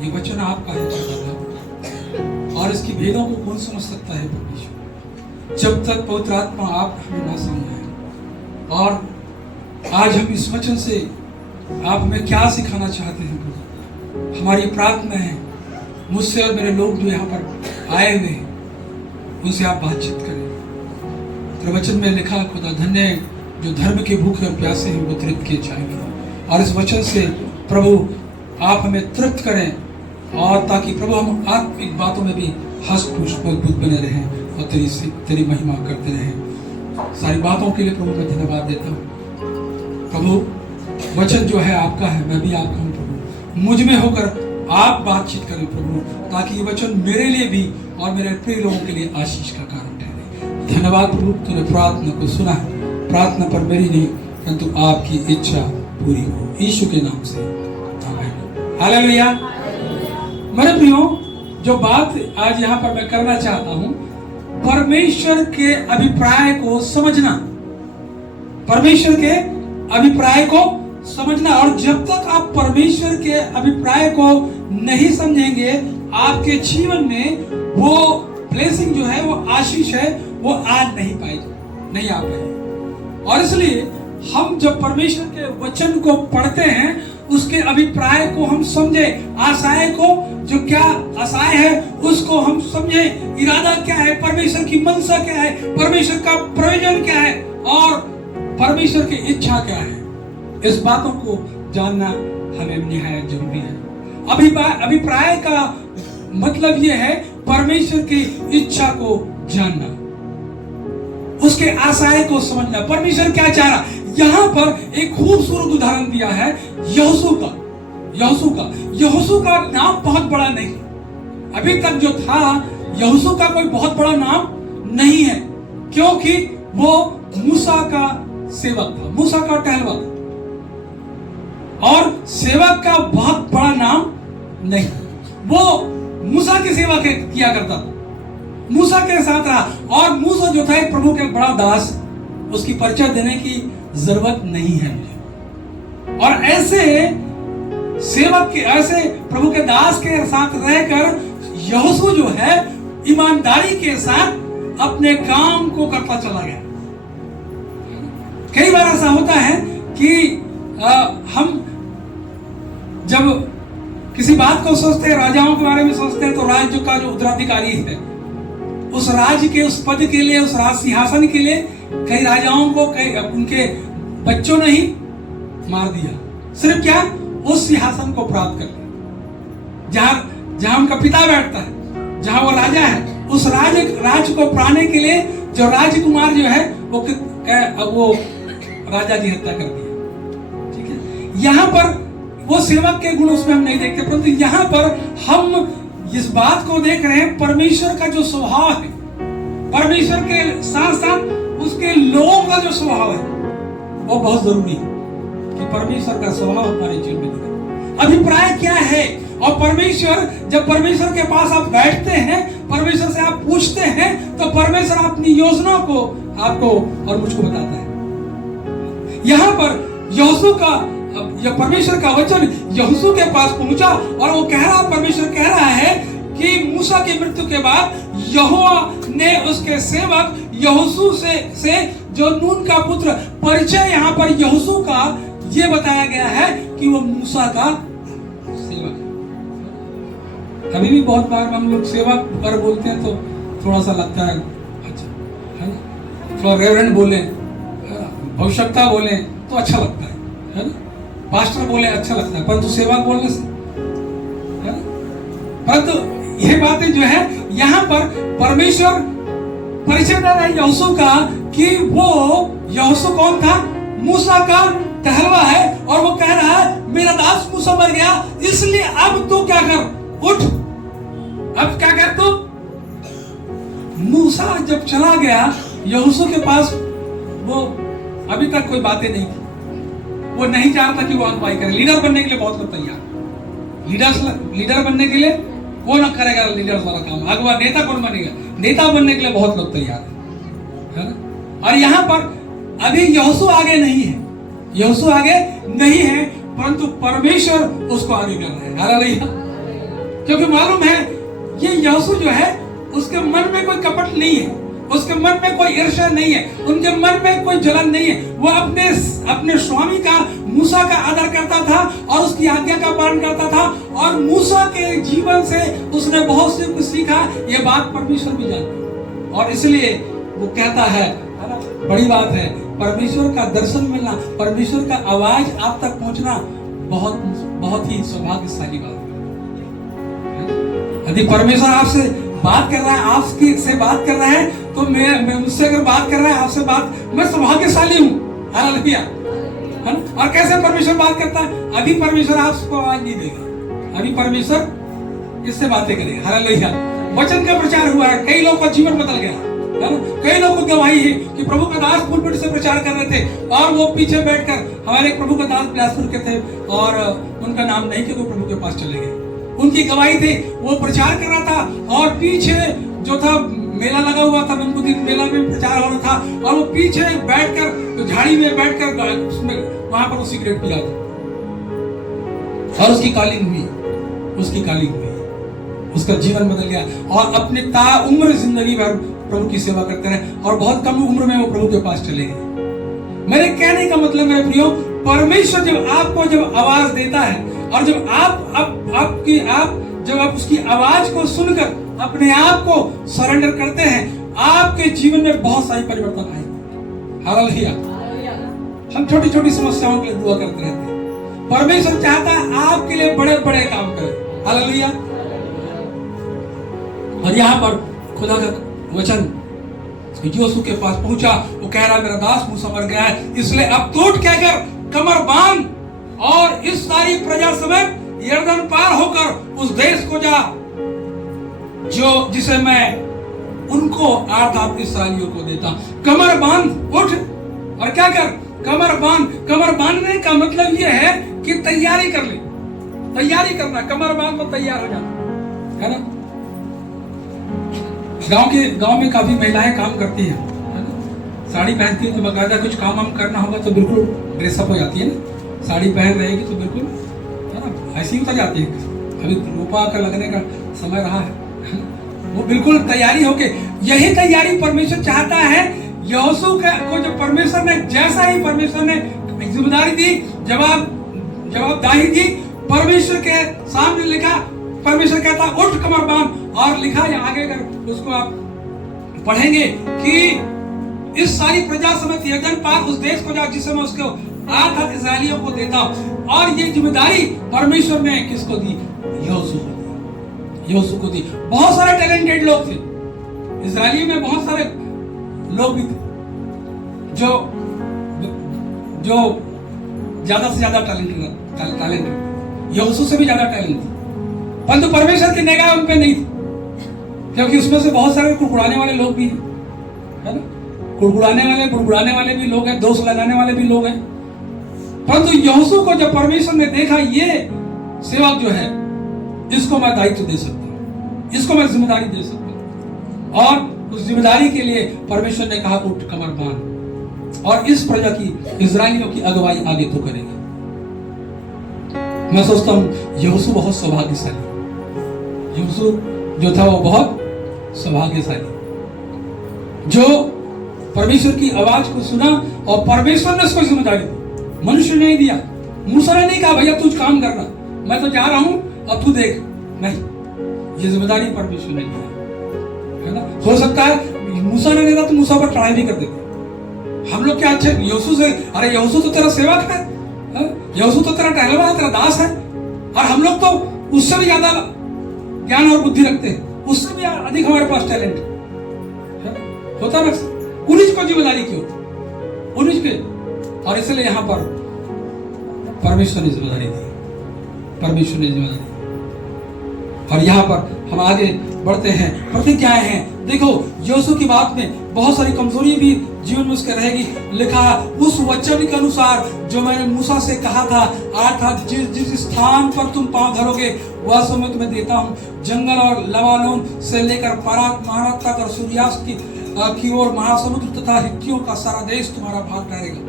ये वचन आपका है परमेश्वर, और इसकी भेदों को कौन समझ सकता है परमेश्वर, जब तक पवित्र आत्मा आप हमें ना समझाए। और आज हम इस वचन से आप हमें क्या सिखाना चाहते हैं प्रभु, हमारी प्रार्थना है मुझसे और मेरे लोग जो यहाँ पर आए हुए हैं उनसे आप बातचीत करें। तेरे वचन में लिखा खुदा धन्य जो धर्म के भूखे और प्यासे हैं वो तृप्त किए जाएंगे। और इस वचन से प्रभु आप हमें तृप्त करें, और ताकि प्रभु हम आत्मिक बातों में भी हस्त मजबूत बने रहें और तेरी महिमा करते रहें। सारी बातों के लिए प्रभु मैं धन्यवाद देता हूँ। प्रभु वचन जो है आपका है, मैं भी आपका हूँ प्रभु, मुझ में होकर आप बातचीत करें प्रभु, ताकि ये वचन मेरे लिए भी और मेरे प्रिय लोगों के लिए आशीष का कारण ठहरे। धन्यवाद प्रभु, तूने प्रार्थना को सुना है, प्रार्थना पर मेरी नहीं परंतु आपकी इच्छा पूरी हो, यीशु के नाम से आमीन। हालेलुया। मेरे प्रियो, जो बात आज यहाँ पर मैं करना चाहता हूँ, परमेश्वर के अभिप्राय को समझना, परमेश्वर के अभिप्राय को समझना। और जब तक आप परमेश्वर के अभिप्राय को नहीं समझेंगे, आपके जीवन में वो ब्लेसिंग जो है, वो आशीष है, वो आ नहीं पाएगी, नहीं आ पाएगी। और इसलिए हम जब परमेश्वर के वचन को पढ़ते हैं, उसके अभिप्राय को हम समझे, आशाएं को, जो क्या आशाएं है उसको हम समझे, इरादा क्या है, परमेश्वर की मनसा क्या है, परमेश्वर का प्रयोजन क्या है और परमेश्वर की इच्छा क्या है, इस बातों को जानना हमें निहायत जरूरी है। अभिप्राय का मतलब यह है परमेश्वर की इच्छा को जानना, उसके आशाएं को समझना, परमेश्वर क्या चाह रहा। यहाँ पर एक खूबसूरत उदाहरण दिया है यहोशू का। यहोशू का नाम बहुत बड़ा नहीं, अभी तक जो था यहोशू का कोई बहुत बड़ा नाम नहीं है, क्योंकि वो मूसा का सेवक था, मूसा का टहलवा था, और सेवक का बहुत बड़ा नाम नहीं। वो मूसा की सेवा किया करता था, मूसा के साथ रहा, और मूसा जो था एक प्रभु के बड़ा दास, उसकी परिचय देने की जरूरत नहीं है मुझे। और ऐसे सेवक के, ऐसे प्रभु के दास के साथ रहकर यहोशू जो है ईमानदारी के साथ अपने काम को करता चला गया। कई बार ऐसा होता है कि हम जब किसी बात को सोचते हैं, राजाओं के बारे में सोचते हैं, तो राज्य का जो उत्तराधिकारी है, उस राज्य के उस पद के लिए, उस राज सिंहासन के लिए कई राजाओं को, कई उनके बच्चों ने ही मार दिया, सिर्फ क्या, उस सिंहासन को प्राप्त कर लिया, जहां उनका पिता बैठता है, जहां वो राजा है, उस राज्य को पाने के लिए जो राजकुमार जो है वो राजा की हत्या कर दिया। ठीक है, यहाँ पर वो सेवक के गुण उसमें हम नहीं देखते, परंतु यहाँ पर हम इस बात को देख रहे हैं, परमेश्वर का जो स्वभाव है, परमेश्वर के साथ साथ उसके लोगों का जो स्वभाव है, वो बहुत जरूरी है कि परमेश्वर का स्वभाव हमारे जीवन में दिखे। अभिप्राय क्या है, और परमेश्वर, जब परमेश्वर के पास आप बैठते हैं, परमेश्वर से आप पूछते हैं, तो परमेश्वर अपनी योजना को आपको और मुझको बताता है। यहाँ पर यहोशू का, यह परमेश्वर का वचन यहोशू के पास पहुंचा, और वो कह रहा, परमेश्वर कह रहा है कि मूसा की मृत्यु के बाद यहोवा ने उसके सेवक यहोशू से जो नून का पुत्र, परिचय यहाँ पर यहोशू का ये बताया गया है कि वो मूसा का सेवक है। अभी भी बहुत बार हम लोग सेवक पर बोलते हैं तो थोड़ा सा लगता है अच्छा, है ना, थोड़ा रेवरेंड बोले, आवश्यकता बोले तो अच्छा लगता है ना, पास्टर बोले अच्छा लगता है, परंतु सेवक बोलने से, है ना, परंतु ये बातें जो है यहाँ पर परमेश्वर परिचय दे रहा है यहोशू का कि वो यहोशू कौन था, मूसा का टहलवा है, और वो कह रहा है मेरा दास मूसा मर गया, इसलिए अब तू क्या कर, उठ, अब क्या कर तू। मूसा जब चला गया यहोशू के पास, वो अभी तक कोई बातें नहीं की, वो नहीं चाहता कि वो अगुवाई करे। लीडर बनने के लिए बहुत लोग तैयार, लीडर बनने के लिए कौन करेगा लीडर वाला काम, अगवा नेता कौन बनेगा, नेता बनने के लिए बहुत लोग तैयार है ना। और यहाँ पर अभी यहोशू आगे नहीं है, यहोशू आगे नहीं है, परंतु परमेश्वर उसको आगे कर रहे हैं। हालेलुया, क्योंकि मालूम है ये यहोशू जो है उसके मन में कोई कपट नहीं है, उसके मन में कोई ईर्ष्या नहीं है, उनके मन में कोई जलन नहीं है। वो अपने स्वामी का मूसा का आदर करता था और उसकी आज्ञा का पालन करता था, और मूसा के जीवन से उसने बहुत से कुछ सीखा। ये बात परमेश्वर भी जानता, और इसलिए वो कहता है, बड़ी बात है, परमेश्वर का दर्शन मिलना, परमेश्वर का आवाज आप तक पहुंचना बहुत बहुत ही सौभाग्यशाली बात है। यदि परमेश्वर आपसे बात कर रहा है, आपकी से बात कर रहा है, तो मैं मुझसे अगर बात कर रहा है, आपसे बात, मैं सौभाग्यशाली हूँ। हालेलुया, है ना? और कैसे परमेश्वर बात करता है? अभी परमेश्वर आपको आवाज नहीं देगा, अभी परमेश्वर इससे बातें करेगा। हालेलुया, वचन का प्रचार हुआ है, कई लोगों का जीवन बदल गया, है ना? कई लोगों को गवाही है कि प्रभु का दास पुलपिट से प्रचार कर रहे थे और वो पीछे बैठकर, हमारे एक प्रभु का दास बिलासपुर के थे और उनका नाम नहीं कि वो प्रभु के पास चले गए। उनकी गवाही थी, वो प्रचार कर रहा था और पीछे जो था मेला लगा हुआ था, उनको दिन मेला में प्रचार हो रहा था, और वो पीछे बैठकर झाड़ी में बैठकर उसमें वहां पर वो सिगरेट पी रहा था, और उसकी कालिंग हुई, उसका जीवन बदल गया और अपने ताउम्र जिंदगी भर प्रभु की सेवा करते रहे, और बहुत कम उम्र में वो प्रभु के पास चले गए। मेरे कहने का मतलब मेरे प्रियो, परमेश्वर जब आपको जब आवाज देता है, और जब जब आप उसकी आवाज को सुनकर अपने आप को सरेंडर करते हैं, आपके जीवन में बहुत सारी परिवर्तन आएंगे। हालेलुया। हम छोटी छोटी समस्याओं के लिए दुआ करते रहते हैं, परमेश्वर चाहता है आपके लिए बड़े बड़े काम करे। हालेलुया। और यहाँ पर खुदा का वचन यहोशू के पास पहुंचा, वो कह रहा, मेरा दास मूसा मर गया है, इसलिए अब टूट कहकर कमर बांध और इस सारी प्रजा समेत यरदन पार होकर उस देश को जा जो जिसे मैं उनको अर्थात इस्राएलियों को देता। कमर बांध, उठ और क्या कर, कमर बांध। कमर बांधने का मतलब यह है कि तैयारी कर ले, तैयारी करना, कमर बांध में तैयार हो जाना, है ना? गांव में काफी महिलाएं काम करती हैं, है ना? साड़ी पहनती है तो बकायदा कुछ काम करना होगा तो बिल्कुल ड्रेसअप हो जाती है ना, साड़ी पहन रहेगी तो बिल्कुल, है ना, ऐसी उतर जाती है। अभी रूपा का लगने का समय रहा है, वो बिल्कुल तैयारी होके, यही तैयारी परमेश्वर चाहता है। यहोशू को जब परमेश्वर ने, जैसा ही परमेश्वर ने जिम्मेदारी दी, जवाबदारी दी, परमेश्वर के सामने लिखा, परमेश्वर कहता उठ कमर बांध, और लिखा है आगे अगर उसको आप पढ़ेंगे कि इस सारी प्रजा समेत यरदन पार उस देश को जा जिसे मैं उसको अर्थात इस्राएलियों को देता हूं। और ये जिम्मेदारी परमेश्वर ने किसको दी? यहोशू को दी। बहुत सारे टैलेंटेड लोग थे इस्राएली में, बहुत सारे लोग भी थे जो ज्यादा से ज्यादा टैलेंटेड, यहोशू से भी ज्यादा टैलेंट, परंतु परमेश्वर की निगाह उन पे नहीं थी, क्योंकि उसमें से बहुत सारे कुड़कुड़ाने वाले लोग भी हैं, है ना? कुड़कुड़ाने वाले भी लोग हैं, दोष लगाने वाले भी लोग हैं। परंतु यहोशू को जब परमेश्वर ने देखा, ये सेवक जो है, इसको मैं दायित्व दे सकता हूं, इसको मैं जिम्मेदारी दे सकता हूं, और उस जिम्मेदारी के लिए परमेश्वर ने कहा उठ कमर बांध, और इस प्रजा की, इस्राएलियों की अगुवाई आगे तो करेगा। मैं सोचता हूं यहोशू बहुत सौभाग्यशाली, यहोशू जो था वो बहुत सौभाग्यशाली, जो परमेश्वर की आवाज को सुना और परमेश्वर ने उसको जिम्मेदारी दी, मनुष्य ने नहीं दिया। मूसा ने नहीं कहा भैया तू काम करना, मैं तो जा रहा हूं अब तू देख, नहीं, ये जिम्मेदारी परमेश्वर ने दिया, है ना? हो सकता है मूसा ने देता तो मूसा पर चढ़ाई भी कर देते। हम लोग क्या अच्छे यहोशू से, अरे यहोशू तो तेरा सेवक है, यहोशू तो तेरा टहलवा है, तेरा दास है, और हम लोग तो उससे भी ज्यादा ज्ञान और बुद्धि रखते हैं, उससे भी अधिक हमारे पास टैलेंट है, होता ना? उन्हीं को जिम्मेदारी क्यों, उन्हीं के, और इसलिए यहां पर परमेश्वर ने जिम्मेदारी दी, परमेश्वर ने जिम्मेदारी दी। और यहाँ पर हम आगे बढ़ते हैं, प्रतिज्ञाएं हैं। देखो यहोशू की बात में बहुत सारी कमजोरी भी जीवन में उसके रहेगी। लिखा है उस वचन के अनुसार जो मैंने मूसा से कहा था, अर्थात जिस स्थान पर तुम पांव धरोगे वह सो मैं तुम्हें देता हूँ। जंगल और लबानोन से लेकर पारात महारात तक और सूर्यास्त की ओर महासमुद्र तथा हित्तियों का सारा देश तुम्हारा भाग ठहरेगा।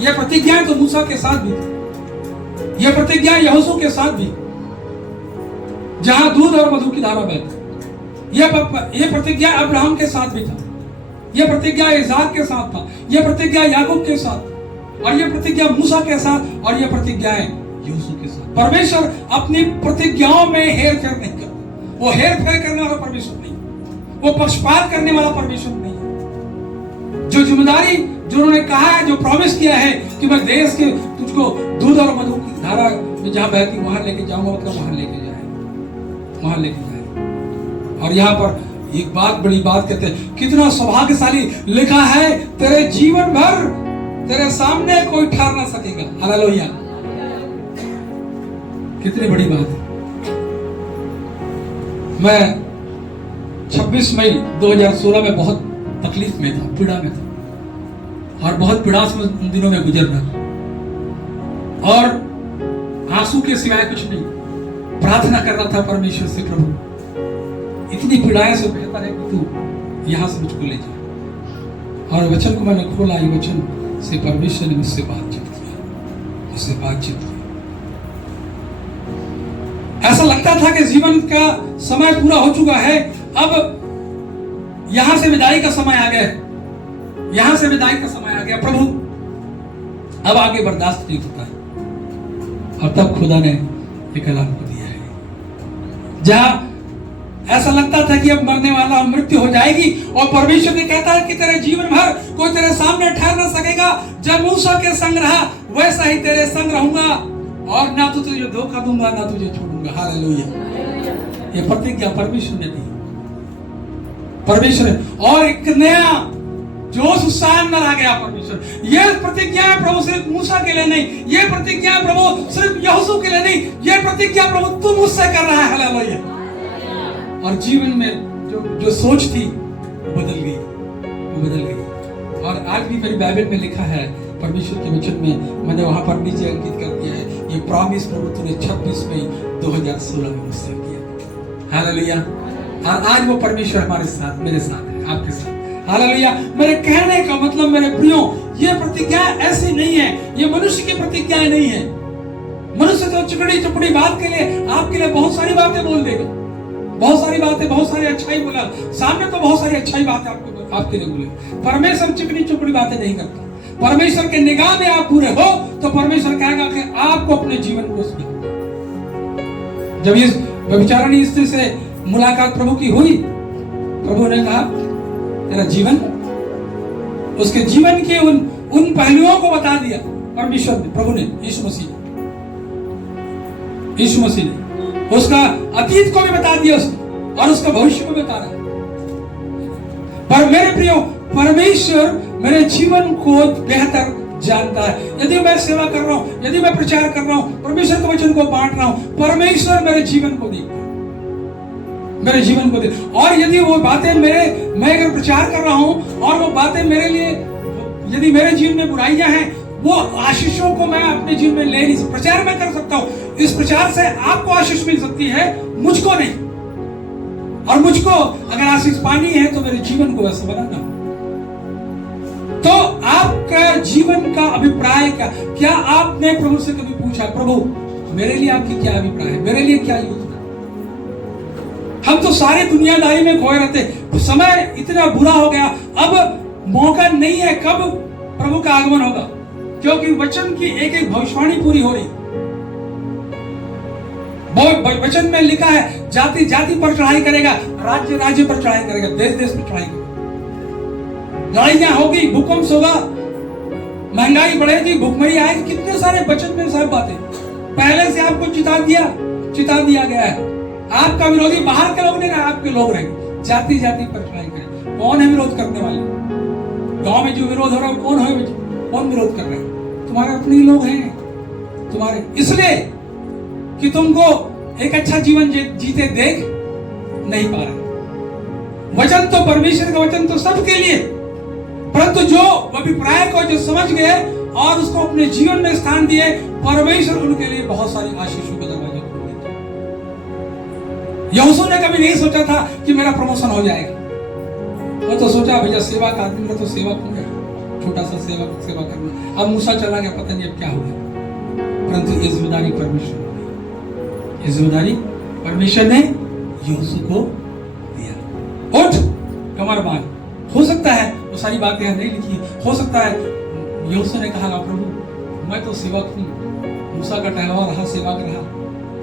यह प्रतिज्ञा तो मूसा के साथ भी थी, यह प्रतिज्ञा यहोशू के साथ भी, जहां दूध और मधु की धारा बहती। यह प्रतिज्ञा अब्राहम के साथ भी था, यह प्रतिज्ञा इसाक के साथ था, यह प्रतिज्ञा याकूब के साथ, और यह प्रतिज्ञा मूसा के साथ, और यह प्रतिज्ञाएं यूसुफ के साथ। परमेश्वर अपनी प्रतिज्ञाओं में हेर फेर नहीं करता। वो हेर फेर करने वाला परमेश्वर नहीं, वो पक्षपात करने वाला परमेश्वर नहीं। जो जिम्मेदारी जो उन्होंने कहा है, जो प्रॉमिस किया है कि मैं देश के तुझको दूध और मधु की धारा में जहां बहती वहां लेके जाऊंगा, मतलब वहां लेके जाएगा, वहां लेके जाएगा। और यहाँ पर एक बात, बड़ी बात कहते हैं, कितना सौभाग्यशाली लिखा है, तेरे जीवन भर तेरे सामने कोई ठहर ना सकेगा। हालेलुया, कितनी बड़ी बात है। मैं 26 मई 2016 में बहुत तकलीफ में था, पीड़ा में था, और बहुत पीड़ा से उन दिनों में गुजर रहा, और आंसू के सिवाय कुछ नहीं, प्रार्थना कर रहा था परमेश्वर से, प्रभु इतनी पीड़ाएं से बेहतर है कि तू यहां से मुझको ले जा। और वचन को मैंने खोला, ये वचन से परमेश्वर ने मुझसे बातचीत की, मुझसे बातचीत की। ऐसा लगता था कि जीवन का समय पूरा हो चुका है, अब यहां से विदाई का समय आ गया, यहां से विदाई का समय आ गया, प्रभु अब आगे बर्दाश्त नहीं होता है। और तब खुदा ने एक ऐलान को दिया है, जहां ऐसा लगता था कि अब मरने वाला, मृत्यु हो जाएगी, और परमेश्वर ने कहता है कि तेरे जीवन भर कोई तेरे सामने ठहर ना सकेगा। जब मूसा के संग रहा वैसा ही तेरे संग रहूंगा, और ना तो तुझे धोखा दूंगा, ना तुझे छोड़ूंगा। हालेलुया, ये प्रतिज्ञा परमेश्वर ने दी, परमेश्वर। और एक नया जोश उत्साह अंदर आ गया परमेश्वर। ये प्रतिज्ञा है प्रभु सिर्फ मूसा के लिए नहीं, ये प्रतिज्ञा है प्रभु सिर्फ यहोशू के लिए नहीं, ये प्रतिज्ञा प्रभु तू मुझसे कर रहा है। हालेलुया। और जीवन में जो सोच थी वो बदल गई, वो बदल गई। और आज भी मेरी बाइबल में लिखा है, परमेश्वर के वचन में मैंने वहां पर नीचे अंकित कर दिया है, ये प्रॉमिस प्रभु तूने 26 मई 2016 में मुझसे किया। हालेलुया। और आज वो परमेश्वर हमारे साथ, मेरे साथ है, आपके साथ। हालेलुया। मेरे कहने का मतलब मेरे प्रियो, ये प्रतिज्ञा ऐसी नहीं है, ये मनुष्य की प्रतिज्ञाएं नहीं है। मनुष्य तो चिकड़ी चुपड़ी बात के लिए आपके लिए बहुत सारी बातें बोल देगा, बहुत सारी बातें, बहुत सारी अच्छाई बोला, सामने तो बहुत सारी अच्छाई बातें आपके लिए बोले। परमेश्वर चिकनी चुपड़ी बातें नहीं करता। परमेश्वर के निगाह में आप पूरे हो तो परमेश्वर कहेगा कि आपको अपने जीवन को उसमें। जब इस व्यभिचारिणी स्त्री से मुलाकात प्रभु की हुई, प्रभु ने कहा तेरा जीवन, उसके जीवन के उन पहलुओं को बता दिया परमेश्वर ने, प्रभु ने, यीशु मसीह ने उसका अतीत को भी बता दिया उसने, और उसका भविष्य को भी बता रहा। पर मेरे प्रियो, परमेश्वर मेरे जीवन को बेहतर जानता है। यदि मैं सेवा कर रहा हूं, यदि मैं प्रचार कर रहा हूं, परमेश्वर के वचन को बांट रहा हूं, परमेश्वर मेरे जीवन को देखता है, मेरे जीवन को देख। और यदि वो बातें मैं अगर प्रचार कर रहा हूं और वो बातें मेरे लिए, यदि मेरे जीवन में बुराइयां हैं, वो आशीषों को मैं अपने जीवन में ले नहीं सकता। प्रचार मैं कर सकता हूं, इस प्रचार से आपको आशीष मिल सकती है, मुझको नहीं। और मुझको अगर आशीष पानी है तो मेरे जीवन को वैसा बनाना। तो आपका जीवन का अभिप्राय क्या आपने प्रभु से कभी पूछा, प्रभु मेरे लिए आपकी क्या अभिप्राय है, मेरे लिए क्या योजना? हम तो सारे दुनियादारी में खोए रहते। समय इतना बुरा हो गया, अब मौका नहीं है कब प्रभु का आगमन होगा, क्योंकि वचन की एक एक भविष्यवाणी पूरी हो रही। वचन में लिखा है, जाति जाति पर चढ़ाई करेगा, राज्य राज्य पर चढ़ाई करेगा, देश देश पर चढ़ाई करेगा। लड़ाइयां होगी, भूकंप होगा, महंगाई बढ़ेगी, भूखमरी आएगी, कितने सारे वचन में सब बातें पहले से आपको चिता दिया गया है। आपका विरोधी बाहर के लोग नहीं रहे, आपके लोग रहेंगे। जाति जाति पर चढ़ाई करें। कौन है विरोध करने वाले? गांव में जो विरोध हो रहा है कौन है? कौन विरोध कर रहे हैं? तुम्हारे अपने लोग हैं, तुम्हारे, इसलिए कि तुमको एक अच्छा जीवन जीते देख नहीं पा रहे। वचन तो परमेश्वर का वचन तो सबके लिए, परंतु जो अभिप्राय को जो समझ गए और उसको अपने जीवन में स्थान दिए, परमेश्वर उनके लिए बहुत सारी आशीषों का दरवाजा खोल देता। यहोशू ने कभी नहीं सोचा था कि मेरा प्रमोशन हो जाएगा। वो तो सोचा भैया सेवा का आदमी, तो सेवा हो गया, छोटा सा सेवा करना। अब मूसा चला गया, पता नहीं अब क्या होगा, परंतु ये जिम्मेदारी परमेश्वर, ये जिम्मेदारी परमेश्वर ने यहोशू को दिया। उठ, कमर बांध। हो सकता है वो सारी बातें यहाँ नहीं लिखी, हो सकता है यहोशू ने कहा, प्रभु मैं तो सेवक हूँ, मूसा का टहलवा रहा, सेवक रहा,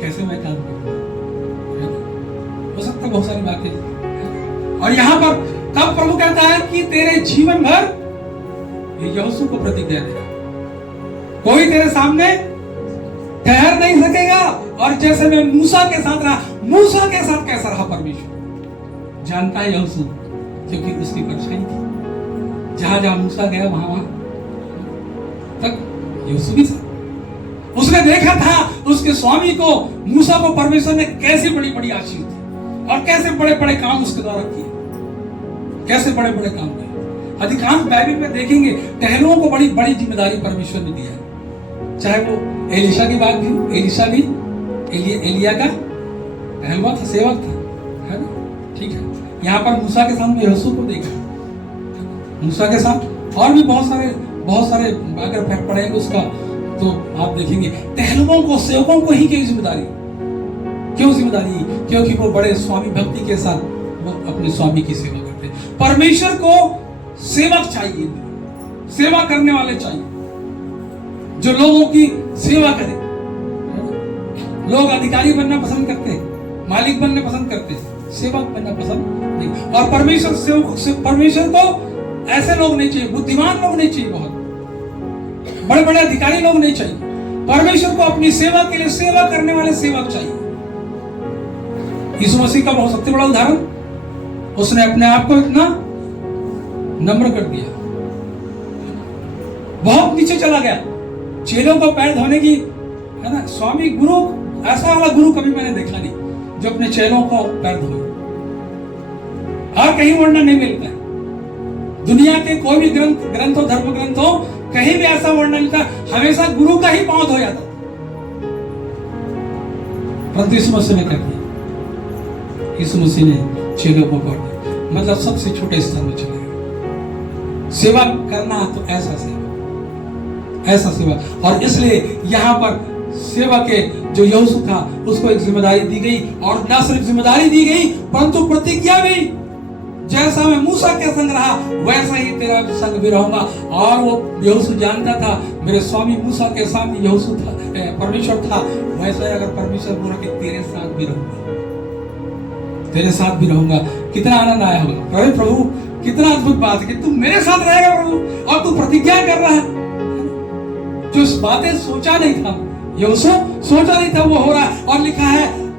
कैसे मैं काम करूँ? हो सकता है बहुत सारी बातें। और यहाँ पर तब प्रभु कहता है कि तेरे जीवन भर यहोशू को प्रतिज्ञा देगा, कोई तेरे सामने ठहर नहीं सकेगा। और जैसे मैं मूसा के साथ रहा, मूसा के साथ कैसा रहा परमेश्वर जानता है यहोशू, क्योंकि उसकी परछाई थी। जहां जहां मूसा गया वहां तक यहोशू भी था। उसने देखा था उसके स्वामी को, मूसा को परमेश्वर ने कैसे बड़ी बड़ी आशीष दी और कैसे बड़े बड़े काम उसके द्वारा किए, कैसे बड़े बड़े काम किए। अधिकांश बाइबल में देखेंगे टहलुओं को बड़ी बड़ी जिम्मेदारी परमेश्वर ने दिया है। चाहे वो एलिशा की बात भी, एलिशा भी एलिया का टहलुआ था, सेवक था, है ना? ठीक है। यहाँ पर मूसा के साथ यहोशू को देखा, मूसा के साथ और भी बहुत सारे अगर पढ़ेंगे उसका तो आप देखेंगे टहलुओं को, सेवकों को ही क्यों जिम्मेदारी, क्योंकि वो बड़े स्वामी भक्ति के साथ वो अपने स्वामी की सेवा करते हैं। परमेश्वर को सेवक चाहिए, सेवा करने वाले चाहिए, जो लोगों की सेवा करे। लोग अधिकारी बनना पसंद करते हैं, मालिक बनना पसंद करते हैं, सेवक बनना पसंद नहीं। और परमेश्वर को ऐसे लोग नहीं चाहिए, बुद्धिमान लोग नहीं चाहिए, बहुत बड़े बड़े अधिकारी लोग नहीं चाहिए। परमेश्वर को अपनी सेवा के लिए सेवा करने वाले सेवक चाहिए। यीशु मसीह का बहुत सबसे बड़ा उदाहरण, उसने अपने आप को इतना नम्र कर दिया, बहुत नीचे चला गया। चेलों को पैर धोने की, है ना, स्वामी गुरु, ऐसा वाला गुरु कभी मैंने देखा नहीं जो अपने चेलों को पैर धोए। और कहीं वर्णन नहीं मिलता है दुनिया के कोई भी ग्रंथों, धर्म ग्रंथों, कहीं भी ऐसा वर्णन मिलता, हमेशा गुरु का ही पांव धोया था। परंतु यीशु मसीह ने कर दिया, यीशु मसीह ने चेलों को कर दिया, मतलब सबसे छोटे स्तर में चले गए। सेवा करना तो ऐसा सेवा। और इसलिए यहाँ पर सेवा के जो यहोशू था उसको एक जिम्मेदारी दी गई, और न सिर्फ जिम्मेदारी दी गई परंतु प्रतिज्ञा भी, जैसा मैं मूसा के संग रहा वैसा ही तेरा संग भी रहूंगा। और वो यहोशू जानता था मेरे स्वामी मूसा के साथ यहोशू था, परमेश्वर था, वैसा ही अगर परमेश्वर बोला कि तेरे साथ भी रहूंगा, कितना आनंद आया होगा। अरे प्रभु, कितना अद्भुत बात है कि तू मेरे साथ रहेगा प्रभु, और तू प्रतिज्ञा कर रहा है। जो बातें सोचा नहीं था, यहोशू सोचा नहीं था वो हो रहा है।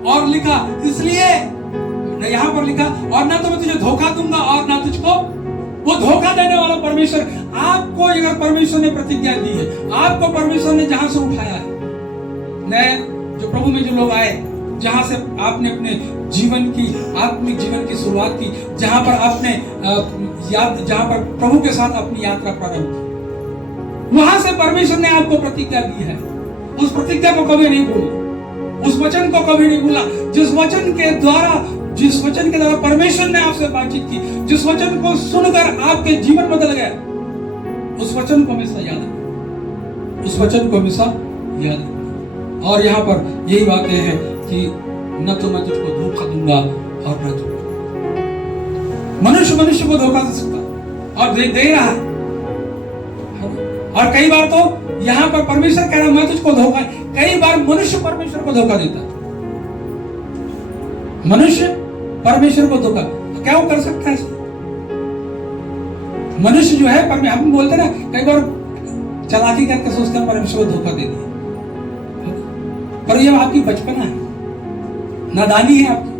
और लिखा इसलिए यहाँ पर लिखा, और ना तो मैं तुझे धोखा दूंगा और ना तुझको, वो धोखा देने वाला परमेश्वर। आपको अगर परमेश्वर ने प्रतिज्ञा दी है, आपको परमेश्वर ने जहां से उठाया है, नए जो प्रभु में जो लोग आए, जहां से आपने अपने जीवन की, आत्मिक जीवन की शुरुआत की, जहां पर आपने जहां पर प्रभु के साथ अपनी यात्रा प्रारंभ की, वहां से परमेश्वर ने आपको प्रतिज्ञा दी है। उस प्रतिज्ञा को कभी नहीं भूला, उस वचन को कभी नहीं भूला, जिस वचन के द्वारा परमेश्वर ने आपसे बातचीत की, जिस वचन को सुनकर आपके जीवन बदल गया, उस वचन को हमेशा याद रखना, उस वचन को हमेशा याद रखना। और यहाँ पर यही बातें हैं कि न तो मैं तुझको धोखा दूंगा और न तू। मनुष्य को धोखा दे सकता और दे रहा है। और कई बार तो यहाँ पर परमेश्वर कह रहा मैं तुझको धोखा, कई बार मनुष्य परमेश्वर को धोखा देता है। मनुष्य परमेश्वर को धोखा, क्या वो कर सकता है? मनुष्य जो है, हम बोलते ना कई बार चालाकी करके सोचते हैं परमेश्वर को धोखा दे दिया, पर ये आपकी बचपना है, नादानी है आपकी।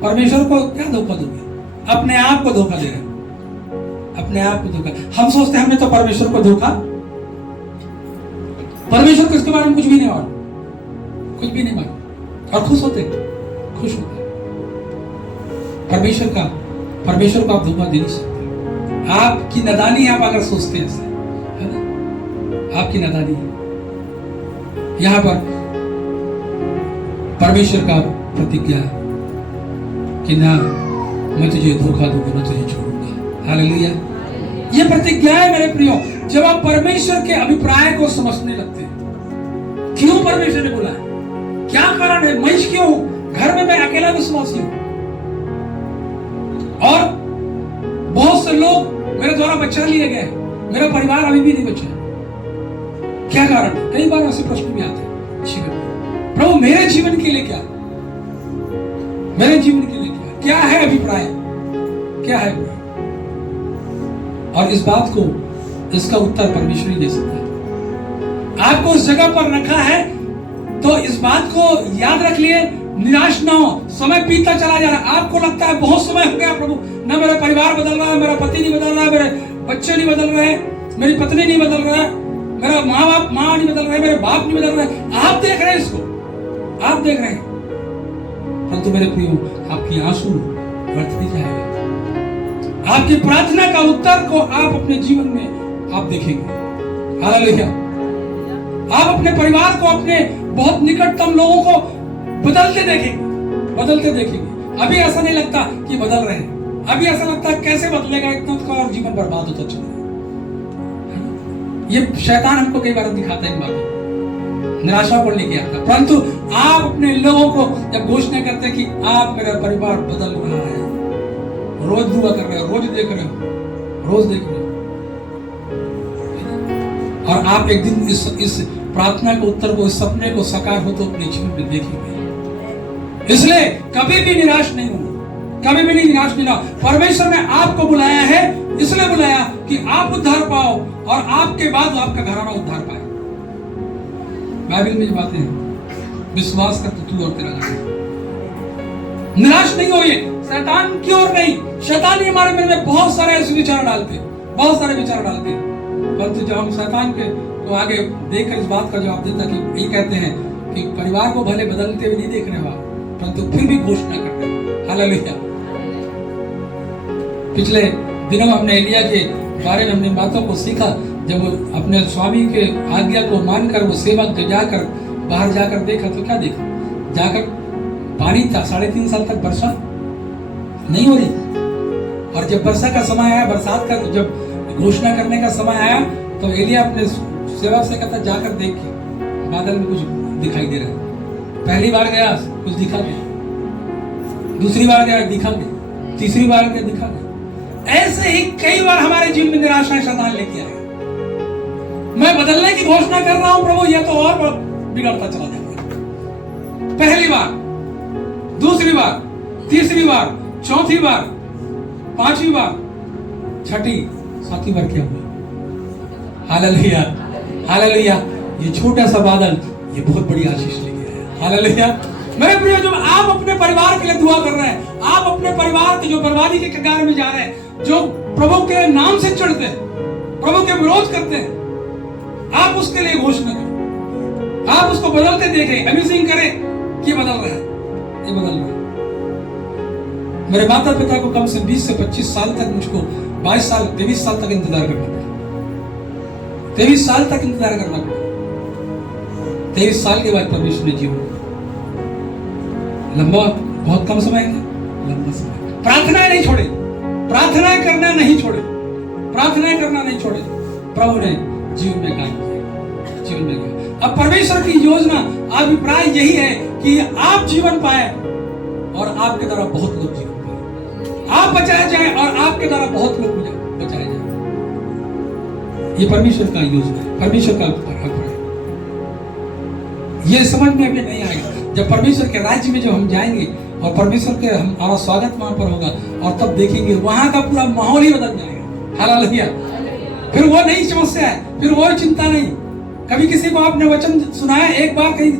परमेश्वर को क्या धोखा दोगे? अपने आप को धोखा दे रहे हैं, अपने आप को धोखा। हम सोचते हैं हमने तो परमेश्वर को धोखा, परमेश्वर को इसके बारे में कुछ भी नहीं मालूम, और खुश होते। परमेश्वर को आप धोखा दे नहीं सकते। आपकी नादानी है, आप अगर सोचते हैं ऐसे, है ना, आपकी नादानी है। यहां पर परमेश्वर का प्रतिज्ञा कि ना मैं तुझे धोखा दूंगा, ना तुझे छोड़ूंगा। हालेलुया। ये प्रतिज्ञा है मेरे प्रियो। जब आप परमेश्वर के अभिप्राय को समझने लगते हैं, क्यों परमेश्वर ने बोला है, क्या कारण है, मैं क्यों घर में मैं अकेला विश्वासी हूं और बहुत से लोग मेरे द्वारा बचा लिए गए, मेरा परिवार अभी भी नहीं बचा। क्या कारण है? कई बार ऐसे प्रश्न भी आते हैं जीवन में, प्रभु मेरे जीवन के लिए क्या, मेरे जीवन के लिए क्या है अभिप्राय, क्या है अभिप्राय? और इस बात को, इसका उत्तर परमेश्वर ही दे सकता है। आपको उस जगह पर रखा है तो इस बात को याद रख लिए, निराश ना हो। समय बीतता चला जा रहा है, आपको लगता है बहुत समय हो गया प्रभु, ना मेरा परिवार बदल रहा है, मेरा पति नहीं बदल रहा है, मेरे बच्चे नहीं बदल रहे, मेरी पत्नी नहीं बदल रहा है, मेरा माँ नहीं बदल रहे, मेरे बाप नहीं बदल रहे। आप देख रहे हैं इसको, आप देख रहे हैं, परंतु मेरे प्रियो आपकी आंसू व्यर्थ नहीं जाएगा। आपकी प्रार्थना का उत्तर को आप अपने जीवन में आप देखेंगे। हालेलुया। आप अपने परिवार को, अपने बहुत निकटतम लोगों को बदलते देखेंगे, बदलते देखेंगे। अभी ऐसा नहीं लगता कि बदल रहे हैं, अभी ऐसा लगता है कैसे बदलेगा, इतना उसका और जीवन बर्बाद होता चला। ये शैतान हमको कई बार दिखाता है इन बातों, निराशा को लेके आता है। परंतु आप अपने लोगों को जब घोषणा करते हैं कि आप, मेरा परिवार बदल रहा है, रोज दुआ कर रहे हो, रोज देख रहे हो, रोज देख रहे हो, और आप एक दिन इस प्रार्थना के उत्तर को, इस सपने को साकार हो तो अपने जीवन में देखेंगे। इसलिए कभी भी निराश नहीं होना, कभी भी नहीं निराश नहीं होना। परमेश्वर ने आपको बुलाया है, इसलिए बुलाया कि आप उद्धार पाओ और आपके बाद आपका घराना उद्धार पाए। बाइबल में जो बातें हैं, विश्वास कर तो तू और तेरा घराना। निराश नहीं होइए, शैतान की ओर नहीं। शैतान ही हमारे मन में बहुत सारे ऐसे विचार डालते, बहुत सारे विचार डालते, परंतु जब हम शैतान के तो आगे देखकर इस बात का जवाब देता कि ये कहते हैं कि परिवार को भले बदलते हुए नहीं देख रहे हो, परंतु फिर भी घोषणा कर रहे हो। हालेलुया। पिछले दिनों हमने एलिया के बारे में अपनी बातों को सीखा। जब वो अपने स्वामी के आज्ञा को मानकर वो सेवक के जाकर बाहर जाकर देखा तो क्या देखा, जाकर पानी था, 3.5 साल तक वर्षा नहीं हो रही। और जब वर्षा का समय आया, बरसात का जब घोषणा करने का समय आया, तो एलिया अपने सेवक से कहता जाकर देख के बादल में कुछ दिखाई दे रहा है। पहली बार गया कुछ दिखा गया, दूसरी बार गया दिखा गया, तीसरी बार गया दिखा गया। ऐसे ही कई बार हमारे जीवन में निराशा शैतान लेके आया। मैं बदलने की घोषणा कर रहा हूं प्रभु, यह तो और बिगड़ता चला जाएगा। पहली बार, दूसरी बार, तीसरी बार, चौथी बार, 5वीं बार, 6ठी, 7वीं बार क्या हुआ? Hallelujah, hallelujah. ये छोटा सा बादल ये बहुत बड़ी आशीष लेके आया। हालेलुया। मेरे प्रिय, जब आप अपने परिवार के लिए दुआ कर रहे हैं, आप अपने परिवार के जो बर्बादी के कगार में जा रहे हैं, जो प्रभु के नाम से चढ़ते हैं, प्रभु के विरोध करते हैं, आप उसके लिए घोषणा करें, आप उसको बदलते देखें, अमेजिंग करें कि बदल रहा है, ये बदल रहा है। मेरे माता पिता को कम से 20 से 25 साल तक, मुझको 22 साल 23 साल तक इंतजार करना पड़ा। 23 साल तक इंतजार करना पड़ा। 23 साल के बाद परमेश्वर ने जीवन, लंबा बहुत कम समय है, लंबा समय। प्रार्थनाएं नहीं छोड़े, प्रार्थनाएं करना नहीं छोड़े, प्रार्थनाएं करना नहीं छोड़े। प्रभु ने जीवन में काम किया, जीवन में काम। अब परमेश्वर की योजना, अभिप्राय यही है कि आप जीवन पाए और आपके द्वारा बहुत लोग जीवन पाए, आप बचाए जाए और आपके द्वारा बहुत लोग बचाए जाए। ये परमेश्वर का योजना है, परमेश्वर का अभिप्राय। ये समझ में अभी नहीं आएगा। जब परमेश्वर के राज्य में जब हम जाएंगे और परमेश्वर के हमारा स्वागत वहां पर होगा, और तब देखेंगे वहां का पूरा माहौल ही बदल जाएगा। हालेलुया। फिर वो नई समस्या है, फिर वो चिंता नहीं। कभी किसी को आपने वचन सुनाया, एक बार कहीं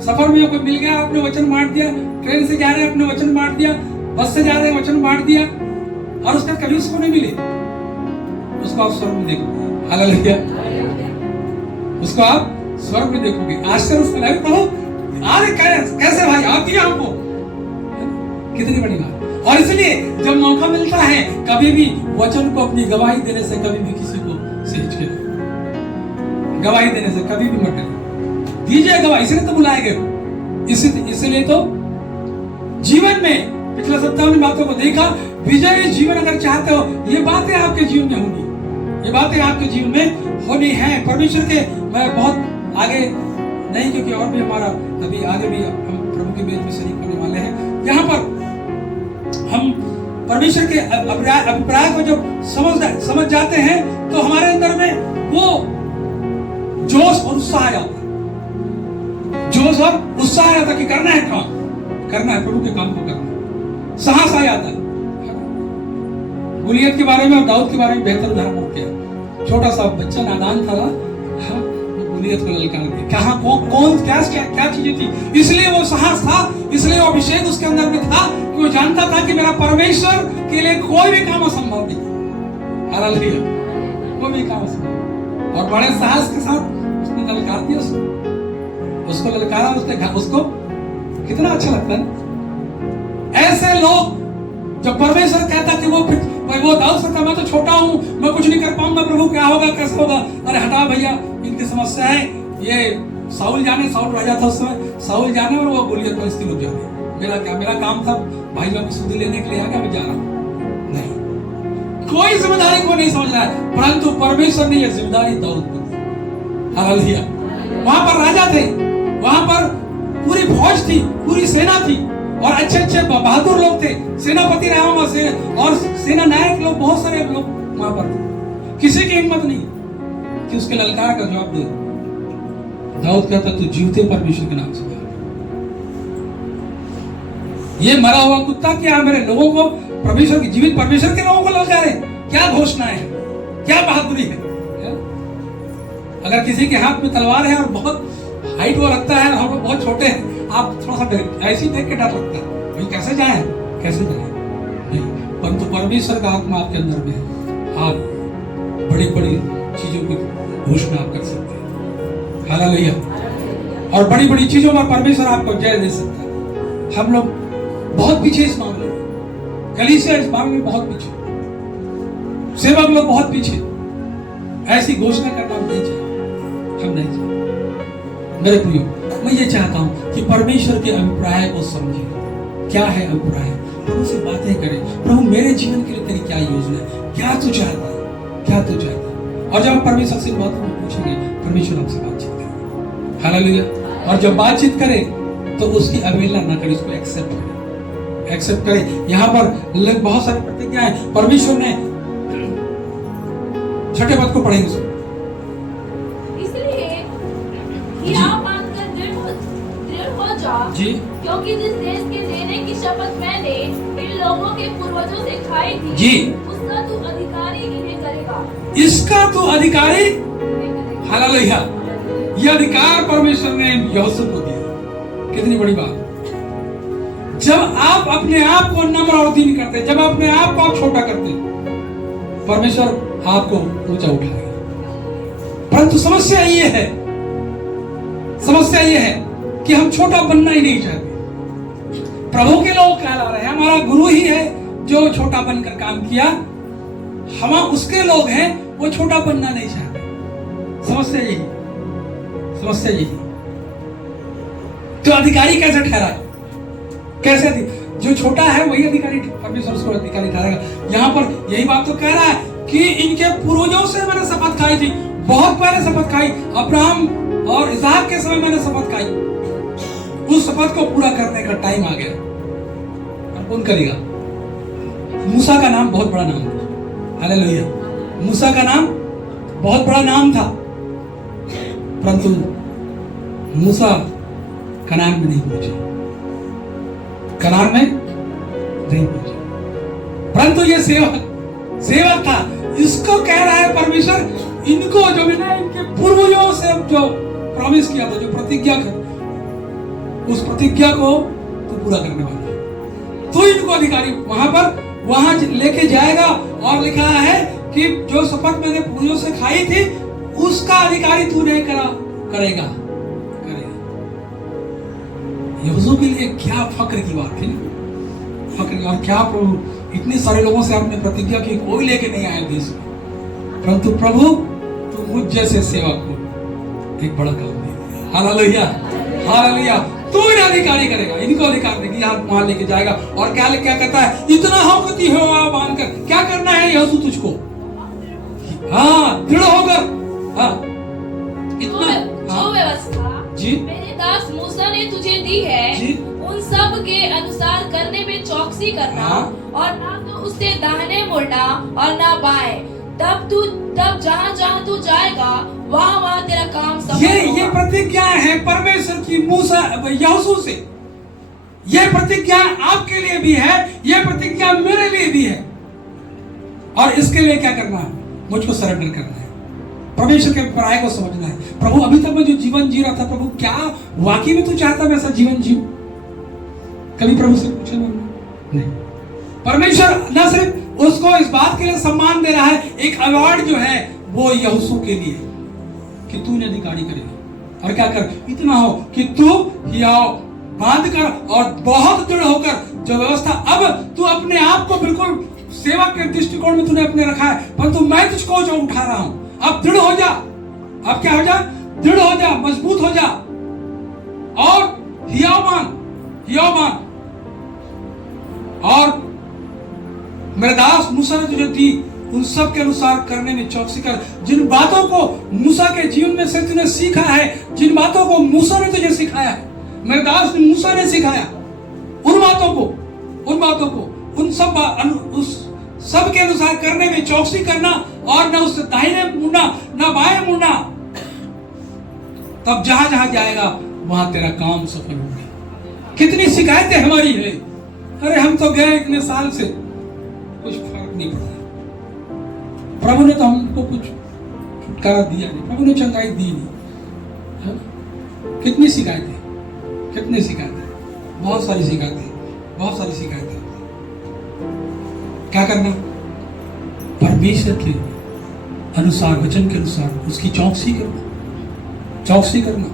सफर में कोई मिल गया, आपने वचन बांट दिया, ट्रेन से जा रहे हैं आपने वचन बांट दिया, बस से जा रहे हैं वचन बांट दिया, और उसका कभी उसको नहीं मिले, उसको आप स्वर्ग में देखोगे। हालेलुया। उसको आप स्वर्ग में देखोगे। आश्चर्य उसको लगे, प्रभु अरे कैसे भाई आप दिया हमको, कितनी बड़ी बात। और इसलिए जब मौका मिलता है, कभी भी वचन को अपनी गवाही देने से कभी भी किसी को से हिचके, गवाही देने से कभी भी मत डरो, दीजिए गवाही। इसलिए तो बुलाए गए, इसलिए तो जीवन में पिछले सप्ताह में बातों को देखा। विजय जीवन अगर चाहते हो, ये बातें आपके जीवन में होंगी, ये बातें आपके जीवन में होनी है। परमेश्वर के, मैं बहुत आगे नहीं, क्योंकि और भी हमारा अभी आगे भी हम प्रभु के मेज में शरीक होने वाले हैं। यहाँ पर हम परमेश्वर के अभिप्राय को जब समझ जाते हैं तो हमारे अंदर में वो जोश और उत्साह आ जाता है। जोश और उत्साह आ जाता है कि करना है काम, करना है प्रभु के काम को करना। साहस आ जाता है। गुलियत के बारे में और दाऊद के बारे में बेहतर उदाहरण हो गया। छोटा सा बच्चा नादान था, गुलियत को ललकार दिया। कहाँ कौन क्या चीजें थी, इसलिए वो साहस था, इसलिए वो अभिषेक उसके अंदर में था कि वो जानता था कि मेरा परमेश्वर के लिए कोई भी काम असंभव नहीं। हालेलुया, कोई भी काम असंभव। और बड़े साहस के साथ उसने ललकार दिया, उसको ललकारा, उसको कितना अच्छा लगता है। ऐसे लोग जब परमेश्वर कहता कि वो दाऊद से, मैं तो छोटा हूं, मैं कुछ नहीं कर पाऊंगा, प्रभु क्या होगा, कैसे होगा, अरे हटा भैया, इनकी समस्या है। ये साउल राजा था उस समय, साउल जाने और वो गुलियत परिस्थिति रुक जाने। मेरा काम था भाई लोग सुधि लेने के लिए आ गया, मैं जा रहा हूं। नहीं, कोई जिम्मेदारी को नहीं समझ रहा है, परंतु परमेश्वर ने यह जिम्मेदारी दाऊद को दी। हालेलुया। वहां पर राजा थे, वहां पर पूरी फौज थी, पूरी सेना थी और अच्छे बहादुर लोग थे, सेनापति रहा और सेना नायक लोग, बहुत सारे लोग वहां पर थे। किसी की हिम्मत नहीं कि उसके ललकार का जवाब दे। दाऊद कहता तू जीवते परमेश्वर के नाम से बोल। ये मरा हुआ कुत्ता क्या मेरे लोगों को, परमेश्वर की जीवित परमेश्वर के लोगों को ललकारे? क्या घोषणा है, क्या बहादुरी है। अगर किसी के हाथ में तलवार है और बहुत हाइट वो रखता है और हम लोग बहुत छोटे हैं, आप थोड़ा सा ऐसे ही देख के डर लगता है, भाई कैसे जाए, कैसे जाए। नहीं, परंतु परमेश्वर का आत्मा आपके अंदर में है, आप बड़ी बड़ी चीजों की घोषणा आप कर सकते हैं। हालेलुया। और बड़ी बड़ी चीजों में परमेश्वर आपको जय दे सकता है। हम लोग बहुत पीछे इस मामले में, कलीसिया इस मामले में बहुत पीछे, सेवक लोग बहुत पीछे। ऐसी घोषणा करना हम नहीं चाहते, हम नहीं चाहते। मेरे प्रियो, मैं ये चाहता हूं कि परमेश्वर के अभिप्राय को समझे। क्या है अभिप्राय? प्रभु से बातें करें, प्रभु मेरे जीवन के लिए तेरी क्या योजना है, क्या तू चाहता है, क्या तू चाहता है। और जब हम परमेश्वर से बातों को पूछेंगे, परमेश्वर हमसे बातचीत करेंगे। हालेलुया। और जब बातचीत करे तो उसकी अवहेलना ना करें, उसको एक्सेप्ट करें, एक्सेप्ट करें। यहाँ पर बहुत सारी प्रतिज्ञाएं परमेश्वर ने, छठे पद को पढ़ेंगे उसको। आप मानकर दृढ़ हो जाओ जी, क्योंकि जिस देश के देने की शपथ मैंने इन लोगों के पूर्वजों से खाई थी जी, उसका तू अधिकारी इन्हें करेगा, इसका तू अधिकारी। हालेलुया। यह अधिकार परमेश्वर ने यूसुफ को दिया। कितनी बड़ी बात। जब आप अपने आप को नम्र और दीन करते, जब अपने आप को आप छोटा करते, परमेश्वर आपको ऊंचा उठाएगा। परंतु समस्या ये है कि हम छोटा बनना ही नहीं चाहते। प्रभु के लोग कहला रहे हैं, हमारा गुरु ही है जो छोटा बनकर काम किया, हम उसके लोग हैं, वो छोटा बनना नहीं चाहते। समस्या यही। तो अधिकारी कैसे ठहरा? कैसे जो छोटा है वही अधिकारी, परमेश्वर उसको अधिकारी ठहराएगा। यहाँ पर यही बात तो कह रहा है कि इनके पूर्वजों से मैंने शपथ खाई थी, बहुत पहले शपथ खाई, अब्राहम और इसहाक के समय मैंने शपथ खाई। उस शपथ को पूरा करने का टाइम आ गया। और कौन करेगा? मूसा का नाम बहुत बड़ा नाम था। हालेलुया। मूसा का नाम बहुत बड़ा नाम था, परंतु मूसा कनान में नहीं पहुंचे, कनान में नहीं पहुंचे। परंतु ये सेवक था। इसको कह रहा है परमेश्वर, इनको जो मैंने इनके पूर्वजों से जो प्रॉमिस किया था, जो प्रतिज्ञा कर, उस प्रतिज्ञा को तो पूरा करने वाला है। तो इनको अधिकारी वहां लेके जाएगा। और लिखा है कि जो शपथ मैंने पूर्वजों से खाई थी उसका अधिकारी तू नहीं करेगा। यहोशू के लिए क्या फक्र की बात थी, फक्र। और क्या प्रभु, इतने सारे लोगों से आपने प्रतिज्ञा की, कोई लेके नहीं आया देश में, परंतु प्रभु तू मुझ जैसे सेवक को एक बड़ा काम दे दिया। Hallelujah, hallelujah. तू इन्हें अधिकारी करेगा, इनको अधिकार देगी, आप वहां लेके जाएगा। और क्या कहता है, इतना होती हो बांधकर क्या करना है यहोशू तुझको? हाँ, दृढ़ होकर, हाँ, इतना जो व्यवस्था जी मेरे दास मूसा ने तुझे दी है, जी, उन के अनुसार करने में चौकसी करना, हाँ। और ना तो उससे दाहिने मुड़ना और ना बाएं। तब जहाँ जहाँ तू जाएगा वहाँ वहाँ तेरा काम सफल ये होगा। प्रतिज्ञा है परमेश्वर की मूसा यहोशू से। यह प्रतिज्ञा आपके लिए भी है, यह प्रतिज्ञा मेरे लिए भी है। और इसके लिए क्या करना है? मुझको सरेंडर करना है, परमेश्वर के पराये को समझना है। प्रभु अभी तक मैं जो जीवन जी रहा था, प्रभु क्या वाकई में तू चाहता मैं ऐसा जीवन जीऊं? कभी प्रभु से पूछे नहीं। परमेश्वर न सिर्फ उसको इस बात के लिए सम्मान दे रहा है, एक अवार्ड जो है वो यहोशू के लिए कि तू इन्हें अधिकारी करेगा। और क्या कर, इतना हो कि तू हियाव बांध कर और बहुत दृढ़ होकर जो व्यवस्था, अब तू अपने आप को बिल्कुल सेवा के दृष्टिकोण में तूने अपने रखा है, परंतु मैं तुझको जो उठा रहा हूं, अब दृढ़ हो जा। अब क्या हो जा? दृढ़ हो जा, मजबूत हो जा और हियाव मान। और मेरे दास मूसा ने तुझे दी उन सब के अनुसार करने में चौकसी कर। जिन बातों को मूसा के जीवन में से तूने सीखा है, जिन बातों को मूसा ने तुझे सिखाया है, मेरे दास ने मूसा ने सिखाया, उन बातों को उन सब के अनुसार करने में चौकसी करना, और न उससे दाहिने मुड़ना न बाएं मुड़ना। तब जहां जहां जाएगा वहां तेरा काम सफल होगा। कितनी शिकायतें हमारी है, अरे हम तो गए इतने साल से, कुछ फर्क नहीं पड़ा। प्रभु ने तो हमको कुछ छुटकारा दिया नहीं, प्रभु ने चंगाई दी नहीं। कितनी शिकायतें, बहुत सारी शिकायतें। क्या करना? परमेश्वर के अनुसार, वचन के अनुसार उसकी चौकसी करना।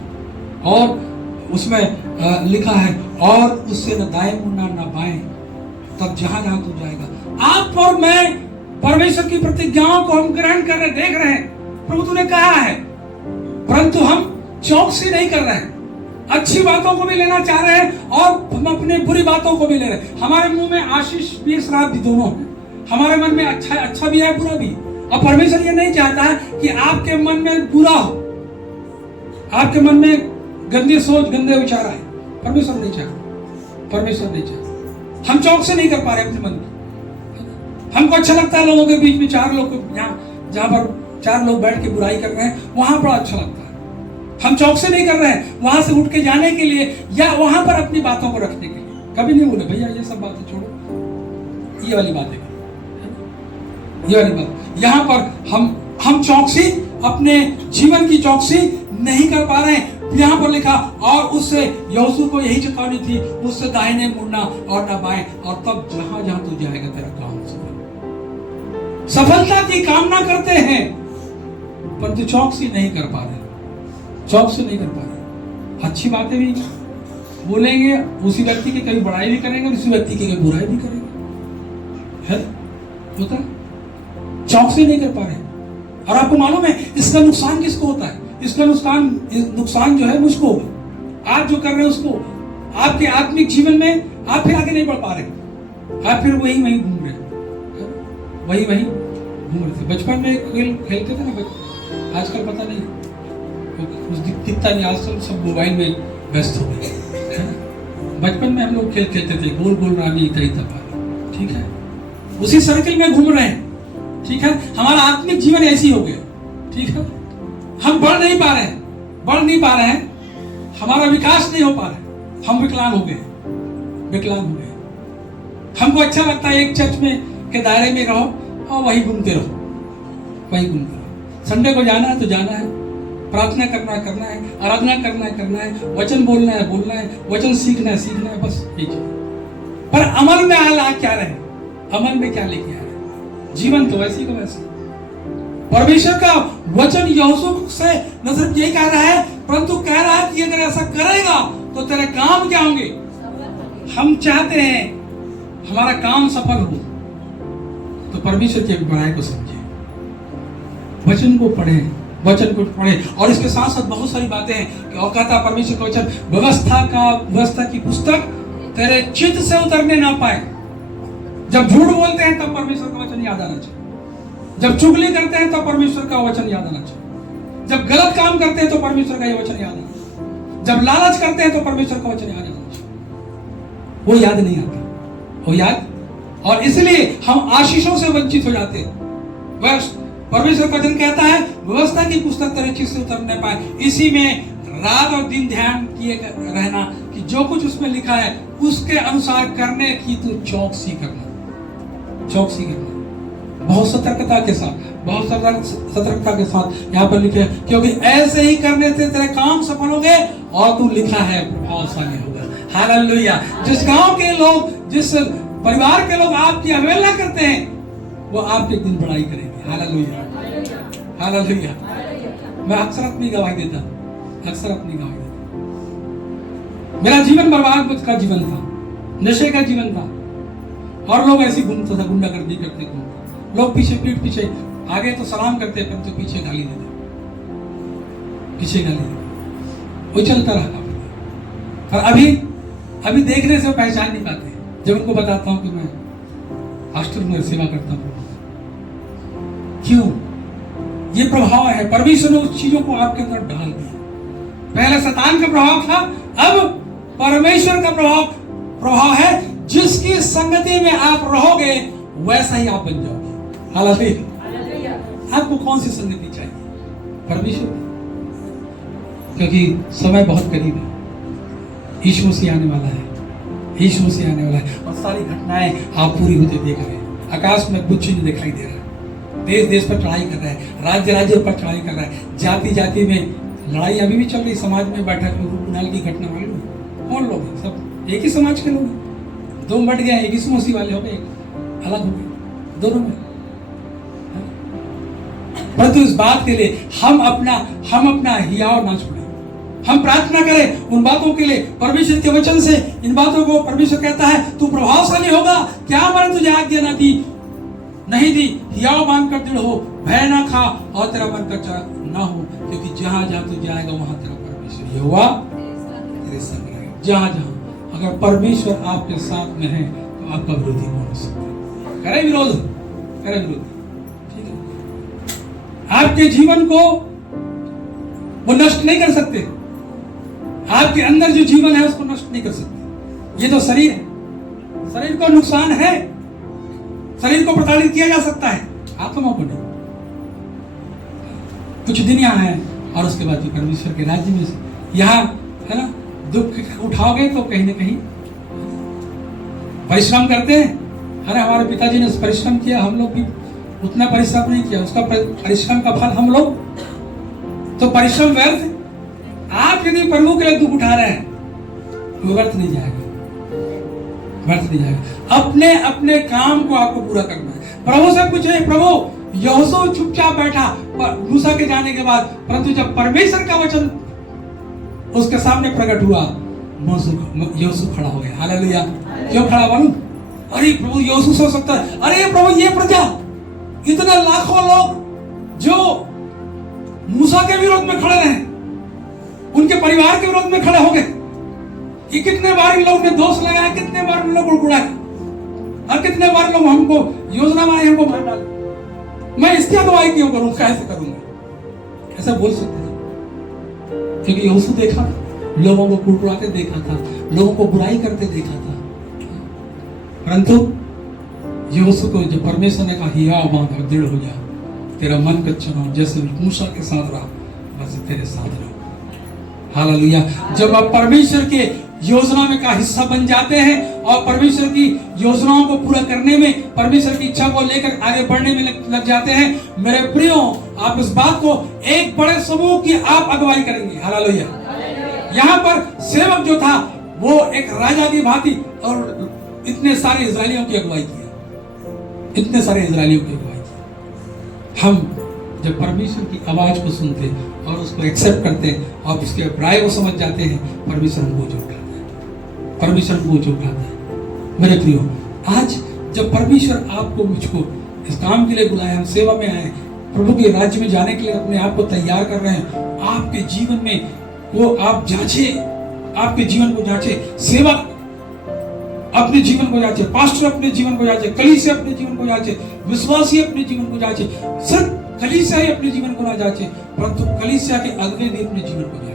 और उसमें लिखा है, और उससे न दाएं मुड़ना न बाएं, तब जहां जहां तू जाएगा। आप और मैं परमेश्वर की प्रतिज्ञाओं को हम ग्रहण कर रहे, देख रहे हैं, प्रभु तूने कहा है, परंतु हम चौकसी नहीं कर रहे हैं। अच्छी बातों को भी लेना चाह रहे हैं और हम अपने बुरी बातों को भी ले रहे हैं। हमारे मुंह में आशीष भी श्राप भी दोनों है, हमारे मन में अच्छा भी है, बुरा भी। और परमेश्वर ये नहीं चाहता है कि आपके मन में बुरा हो, आपके मन में गंदी सोच, गंदे विचार आए। परमेश्वर नहीं चाहता। हम चौकसी नहीं कर पा रहे अपने मन में। हमको अच्छा लगता है लोगों के बीच में चार लोग, जहां पर चार लोग बैठ के बुराई कर रहे हैं, वहां बड़ा अच्छा लगता है। हम चौकसी नहीं कर रहे हैं वहां से उठ के जाने के लिए, या वहां पर अपनी बातों को रखने के लिए। कभी नहीं बोले भैया ये सब बातें छोड़ो, ये वाली बातें, यहां पर हम चौकसी, अपने जीवन की चौकसी नहीं कर पा रहे हैं। यहां पर लिखा, और उससे यहोशू को यही चेतावनी थी, उससे दाहिने मुड़ना और न बाएं, और तब जहां जहां तू जाएगा तेरा काम सफलता की कामना करते हैं, परंतु चौकसी नहीं कर पा रहे। अच्छी बातें भी बोलेंगे, उसी व्यक्ति की कभी बड़ाई भी करेंगे, उसी व्यक्ति की कभी बुराई भी करेंगे, है होता, चौकसी नहीं कर पा रहे। और आपको मालूम है इसका नुकसान किसको होता है? इसका नुकसान जो है मुझको होगा। आप जो कर रहे हैं उसको, आपके आत्मिक जीवन में आप फिर आगे नहीं बढ़ पा रहे, आप फिर वही घूम रहे थे। बचपन में खेलते थे ना, आजकल पता नहीं, कुछ दिखता नहीं, आजकल सब मोबाइल में व्यस्त हो गए। बचपन में हम लोग खेल खेलते थे, गोल गोल रानी इतना, ठीक है, उसी सर्किल में घूम रहे हैं, ठीक है। हमारा आत्मिक जीवन ऐसी हो गया, ठीक है। हम बढ़ नहीं पा रहे हैं, हमारा विकास नहीं हो पा रहा है, हम विकलांग हो गए। हमको अच्छा लगता है एक चर्च में के दायरे में रहो और वही घूमते रहो। संडे को जाना है तो जाना है, प्रार्थना करना है, आराधना करना है, वचन बोलना है, वचन सीखना है, बस यही चीज। पर अमल में क्या रहे, अमल में क्या लेके आए? जीवन तो वैसे का वैसे। परमेश्वर का वचन यहोशू से न सिर्फ यही कह रहा है, परंतु कह रहा है कि अगर ऐसा करेगा तो तेरे काम क्या होंगे? हम चाहते हैं हमारा काम सफल हो, तो परमेश्वर की बड़ाई को समझे, वचन को पढ़े। और इसके साथ साथ बहुत सारी बातें हैं कि और कहता परमेश्वर का वचन व्यवस्था की पुस्तक तेरे चित्त से उतरने ना पाए। जब झूठ बोलते हैं तब परमेश्वर का वचन याद आना चाहिए, जब चुगली करते हैं तब परमेश्वर का वचन याद आना चाहिए, जब गलत काम करते हैं तो परमेश्वर का ये वचन याद आना चाहिए, जब लालच करते हैं तो परमेश्वर का वचन याद आना चाहिए। वो याद नहीं आता, वो याद, और इसलिए हम आशीषों से वंचित हो जाते हैं। बस परमेश्वर का वचन कहता है व्यवस्था की पुस्तक तरह चीज से उतर न पाए, इसी में रात और दिन ध्यान किए रहना कि जो कुछ उसमें लिखा है उसके अनुसार करने की तू चौकसी करना, चौकसी करना, बहुत सतर्कता के साथ, बहुत सतर्कता के साथ। यहाँ पर लिखे है, क्योंकि ऐसे ही करने से तेरे काम सफल होंगे और तू लिखा है प्रभावशाली होगा। हालेलुया। जिस गांव के लोग, जिस परिवार के लोग आपकी अवहेलना करते हैं वो आपके दिन बड़ाई करेंगे। Hallelujah, hallelujah. मैं अक्सर अपनी गवाही देता, अक्सर अपनी गवाही देता। मेरा जीवन बर्बाद का जीवन था, नशे का जीवन था, और लोग ऐसे घूमता था, गुंडागर्दी करते घूमते, लोग पीछे, पीठ पीछे, आगे तो सलाम करते परंतु तो पीछे गाली देते, पीछे गाली देते, वो चलता रहा। और अभी देखने से वो पहचान नहीं पाते। जब उनको बताता हूं कि मैं पास्टर में सेवा करता हूं, क्यों? ये प्रभाव है, परमेश्वर ने उस चीजों को आपके अंदर डाल दिया। पहले शैतान का प्रभाव था, अब परमेश्वर का प्रभाव है। जिसकी संगति में आप रहोगे वैसा ही आप बन जाओगे। हालेलुया। आपको कौन सी संगति चाहिए? परमेश्वर, क्योंकि समय बहुत करीब है, यीशु मसीह आने वाला है, यीशु मसीह आने वाला है, और सारी घटनाएं आप पूरी होते देख रहे हैं। आकाश में कुछ नहीं दिखाई दे रहा है, देश देश पर चढ़ाई कर रहा है, राज्य राज्य पर चढ़ाई कर रहा है, जाति जाति में लड़ाई अभी भी चल रही। समाज में बैठक में रूपनाल की घटना मालूम है? कौन लोग हैं? सब एक ही समाज के लोग हैं। दो बट गए, एक ही मसीह वाले हो गए, अलग हो गए दोनों में। परंतु इस बात के लिए हम अपना हियाव ना छोड़ें, हम प्रार्थना करें उन बातों के लिए। परमेश्वर के वचन से इन बातों को परमेश्वर कहता है तू प्रभावशाली होगा। क्या मैंने तुझे आज्ञा ना दी, नहीं दी, हियाव मानकर दृढ़ हो, भय ना खा और तेरा मन कच्चा ना हो, क्योंकि जहां जहां तू जाएगा वहां तेरा परमेश्वर यहोवा तेरे संग रहेगा। जहां जहां अगर परमेश्वर आपके साथ में है तो आपका विरोधी कौन हो सकता है? करे विरोध, करे विरोध, ठीक है। आपके जीवन को वो नष्ट नहीं कर सकते, आपके अंदर जो जीवन है उसको नष्ट नहीं कर सकते। ये तो शरीर है, शरीर को नुकसान है, शरीर को प्रताड़ित किया जा सकता है, आत्मा को नहीं। कुछ दिन यहाँ है और उसके बाद परमेश्वर के राज्य में यहाँ है ना, दुख उठाओगे तो कहीं ना कहीं परिश्रम करते हैं। अरे हमारे पिताजी ने परिश्रम किया, हम लोग भी उतना परिश्रम नहीं किया, उसका परिश्रम का फल हम लोग, तो परिश्रम व्यर्थ। आप यदि प्रभु के लिए दुख उठा रहे हैं तो व्यर्थ नहीं जाएगा, व्यर्थ नहीं जाएगा। अपने अपने काम को आपको पूरा करना है। प्रभु से पूछे, प्रभु यहोशू चुपचाप बैठा मूसा के जाने के बाद, परंतु जब परमेश्वर का वचन उसके सामने प्रकट हुआ, यहोशू खड़ा हो गया। हालेलुया। क्यों खड़ा मालूम? अरे प्रभु यहोशू सोच सकता है, अरे प्रभु ये प्रजा, इतने लाखों लोग जो मूसा के विरोध में खड़े रहे, उनके परिवार के विरोध में खड़े हो गए, कि कितने बार इन लोगों ने दोष लगाया, कितने बार इन लोगों को उड़ाया, और कितने बार लोग हमको योजना बनाई, हमको मार डाले, मैं इसकी अगुवाई क्यों करूं, कैसे करूंगा? ऐसा बोल सकते हैं, क्योंकि यहोशू देखा था, लोगों को कुड़कुड़ाते देखा था, लोगों को बुराई करते देखा था। परंतु यहोशू को जब परमेश्वर ने कहा हियाव मान और दृढ़ हो जा, तेरा मन कच्चा ना हो, जैसे मूसा के साथ रहा वैसे तेरे साथ रहो। हालेलुया। जब आप परमेश्वर के योजना में का हिस्सा बन जाते हैं और परमेश्वर की योजनाओं को पूरा करने में, परमेश्वर की इच्छा को लेकर आगे बढ़ने में लग जाते हैं, मेरे प्रियो, आप इस बात को एक बड़े समूह की आप अगुवाई करेंगे। हालेलुया। यहाँ पर सेवक जो था वो एक राजा की भांति और इतने सारे इजरायलियों की अगुवाई की, इतने सारे इजरायलियों की अगुवाई की। हम जब परमेश्वर की आवाज को सुनते और उसको एक्सेप्ट करते और उसके राय को समझ जाते हैं, परमेश्वर हमको जो उठाता है, परमेश्वर हमको जो उठाता है। मेरे प्रियो, आज जब परमेश्वर आपको मुझको इस काम के लिए बुलाया, हम सेवा में आए, प्रभु के राज्य में जाने के लिए अपने आप को तैयार कर रहे हैं, आपके जीवन में वो आप जांचे, आपके जीवन को जांचे, सेवक अपने जीवन को जांचे, पास्टर अपने जीवन को जांचे, कलीसिया अपने जीवन को जांचे, विश्वासी अपने जीवन को जांचे। सिर्फ कलीसिया ही अपने जीवन को ना जांचे, परंतु कलीसिया के अगुवे भी अपने जीवन को जांचे।